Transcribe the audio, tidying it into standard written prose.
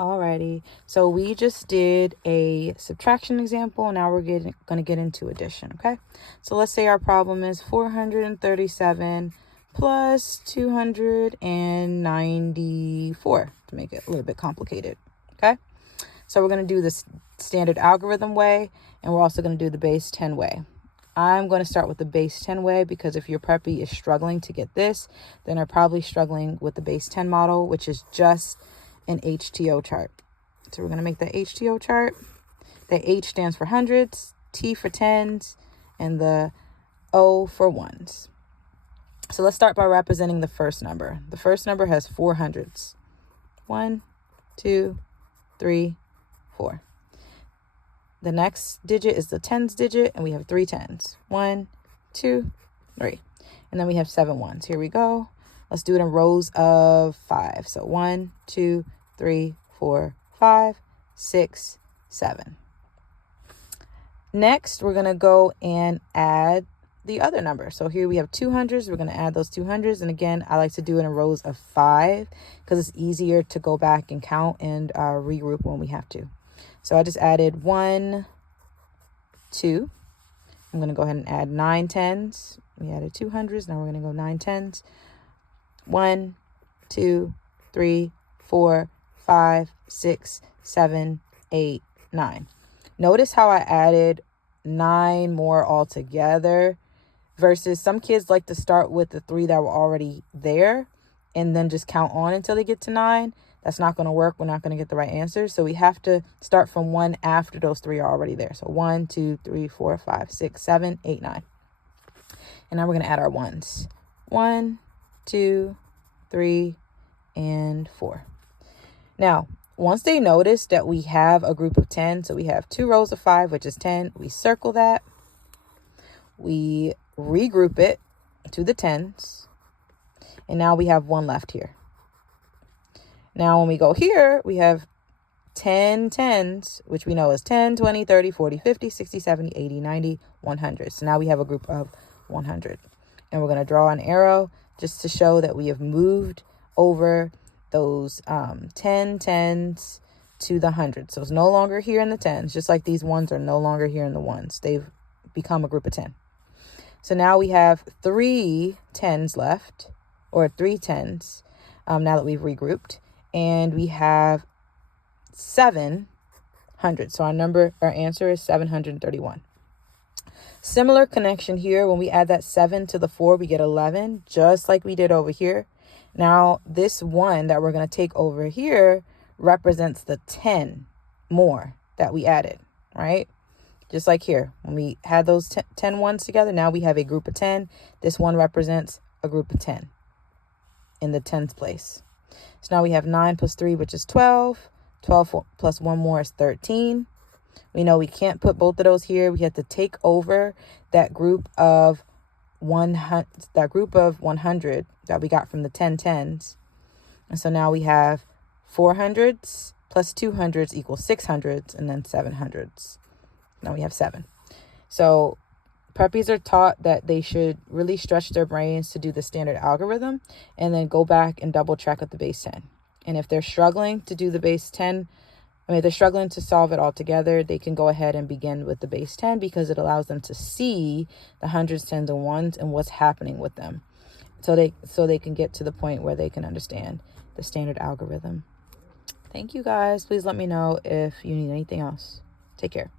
Alrighty, so we just did a subtraction example. Now we're going to get into addition, okay? So let's say our problem is 437 plus 294 to make it a little bit complicated, okay? So we're going to do this standard algorithm way, and we're also going to do the base 10 way. I'm going to start with the base 10 way because if your preppy is struggling to get this, then they're probably struggling with the base 10 model, which is just an HTO chart. So we're going to make the HTO chart. The H stands for hundreds, T for tens, and the O for ones. So let's start by representing the first number. The first number has 4 hundreds. 1, 2, 3, 4. The next digit is the tens digit, and we have 3 tens. 1, 2, 3. And then we have 7 ones. Here we go. Let's do it in rows of 5. So 1, 2, 3, 4, 5, 6, 7. Next, we're going to go and add the other number. So here we have 200s. We're going to add those 200s. And again, I like to do it in rows of 5 because it's easier to go back and count and regroup when we have to. So I just added 1, 2. I'm going to go ahead and add 9 tens. We added 200s. Now we're going to go 9 tens. 1, 2, 3, 4, 5, 6, 7, 8, 9. Notice how I added 9 more altogether versus some kids like to start with the 3 that were already there and then just count on until they get to 9. That's not going to work. We're not going to get the right answer. So we have to start from 1 after those 3 are already there. So 1, 2, 3, 4, 5, 6, 7, 8, 9. And now we're going to add our ones. 1, 2, 3, and 4. Now, once they notice that we have a group of 10, so we have 2 rows of 5, which is 10, we circle that. We regroup it to the tens. And now we have 1 left here. Now, when we go here, we have 10 tens, which we know is 10, 20, 30, 40, 50, 60, 70, 80, 90, 100. So now we have a group of 100. And we're going to draw an arrow just to show that we have moved over those 10 tens to the 100. So it's no longer here in the tens, just like these ones are no longer here in the ones. They've become a group of 10. So now we have 3 tens left, or 3 tens, now that we've regrouped. And we have 700. So our answer is 731. Similar connection here. When we add that 7 to the 4, we get 11, just like we did over here. Now, this 1 that we're going to take over here represents the 10 more that we added, right? Just like here, when we had those 10 ones together, now we have a group of 10. This 1 represents a group of 10 in the 10th place. So now we have 9 plus 3, which is 12. 12 plus 1 more is 13. We know we can't put both of those here. We have to take over that group of 100 that we got from the 10 tens. And so now we have 400s plus 200s equals 600s, and then 700s. Now we have 7. So preppies are taught that they should really stretch their brains to do the standard algorithm and then go back and double check with the base 10. And if they're struggling to do the base 10, if they're struggling to solve it all together, they can go ahead and begin with the base 10 because it allows them to see the hundreds, tens, and ones and what's happening with them. So they can get to the point where they can understand the standard algorithm. Thank you guys. Please let me know if you need anything else. Take care.